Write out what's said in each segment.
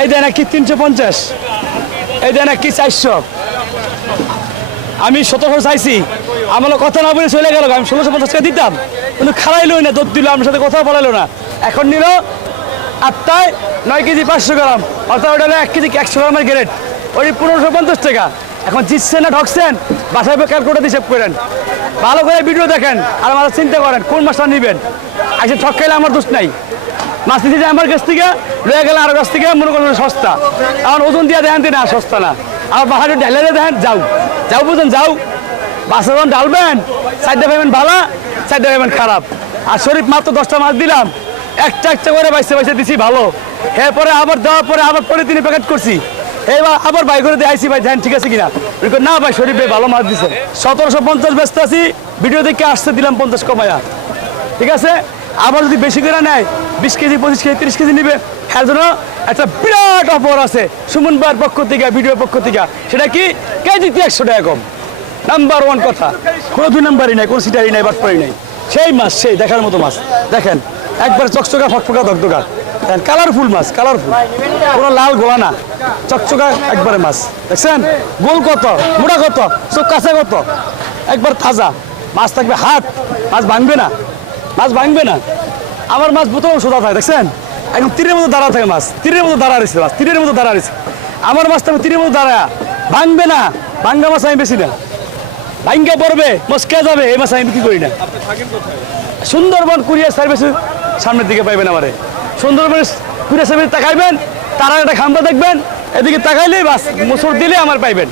এই দেন একটি তিনশো পঞ্চাশ। এই দেন একটি চারশো। আমি সতেরোশো চাইছি। আমার কথা না বলে চলে গেল, আমি ষোলোশো পঞ্চাশ টাকা দিতাম। কিন্তু খারাইলো না দুধ দিল, আমার সাথে কথা বলালো না। এখন নিল আটটায় নয় কেজি পাঁচশো গ্রাম। অর্থাৎ ওটা হলো এক কেজি একশো গ্রামের গ্রেড ওই পনেরোশো পঞ্চাশ টাকা। এখন জিতছেন না ঠকছেন বাসায় ক্যালকুলেটার হিসেব করেন। ভালো করে ভিডিও দেখেন, আর আমার চিন্তা করেন, কোন মাছটা নেবেন। আজকে ঠক খাইলে আমার দোষ নাই। মাছ নিতে যায় আমার কাছ থেকে রয়ে গেলে আর কাছ থেকে, মনে করেন সস্তা। এখন ওজন দিয়ে দেখেন না সস্তা না। আর বাহারে ঢেলে দেখেন যাও। যাও বুঝেন যাও। বাসা যখন ডালবেন সাইডে পাইবেন ভালো সাইডে পাইবেন খারাপ। আর শরীফ মাত্র দশটা মাছ দিলাম। একটা একটা করে বাইসে বাইসে দিছি ভালো। এরপরে আবার দেওয়ার পরে আবার পরে তিনি প্যাকেট করছি। এবার আবার বাই করে আইসি, ভাই ধ্যান ঠিক আছে কিনা? না ভাই, শরীফ ভাই ভালো মাছ দিছে। সতেরোশো পঞ্চাশ ব্যস্ত আছি। ভিডিও দেখে আসতে দিলাম পঞ্চাশ কমায়া। ঠিক আছে? আবার যদি বেশি করে নেয়, বিশ কেজি, পঁচিশ কেজি, তিরিশ কেজি নিবে, এর জন্য একটা বিরাট অফার আছে সুমন ভাইয়ের পক্ষ থেকে, ভিডিওর পক্ষ থেকে। সেটা কি? কেজিতে একশো টাকা কম। নাম্বার ওয়ান কথা। কোনো দুই নাম্বারই নাই, কোনো সিটারই নাই, বাটপারি নাই। সেই মাছ, সেই দেখার মতো মাছ। দেখেন, একবার চকচকা ফকফকা দগদগা দেখেন কালারফুল মাছ কালারফুল কোনো লাল গোলা না। চকচকা একবারে মাছ। দেখছেন? গোল কত, মোটা কত, চোখ কাছে কত। একবার তাজা। মাছ থাকবে হাত, মাছ ভাঙবে না। মাছ ভাঙবে না। আমার মাছ বোতল সোজা থাকে, দেখছেন? একদম তীরের মতো দাঁড়া থাকে মাছ, তীরের মতো দাঁড়া রয়েছে মাছ, তীরের মতো দাঁড়া রয়েছে। আমার মাছ থাকবে তীরের মতো দাঁড়া ভাঙবে না। ভাঙ্গা মাছ আমি বেশি না। ভাঙ্গা পড়বে মস্কা যাবে, এই মাছ আমি বিক্রি করি না। সুন্দরবন কুরিয়ার সার্ভিস সামনের দিকে পাইবেন আমারে। সুন্দরবন কুরিয়ার সার্ভিস তাকাইবেন, তারা একটা খাম্বা দেখবেন, এদিকে তাকাইলেই বাস মুসুর দিলে আমার পাইবেন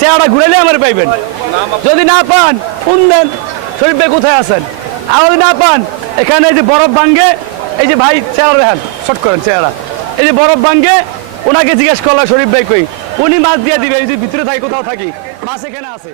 চেহারা ঘুরাইলে আমার পাইবেন। যদি না পান ফোন দেন কোথায় আছেন? আর যদি না পান। এখানে এই যে বরফ ভাঙ্গে এই যে ভাই চেহারা দেখেন শট করেন চেহারা এই যে বরফ ভাঙ্গে ওনাকে জিজ্ঞেস করল শরীফ ভাই কই। উনি মাছ দিয়ে দিবে, এই যে ভিতরে থাকি, কোথাও থাকি। মাছ এখানে আছে।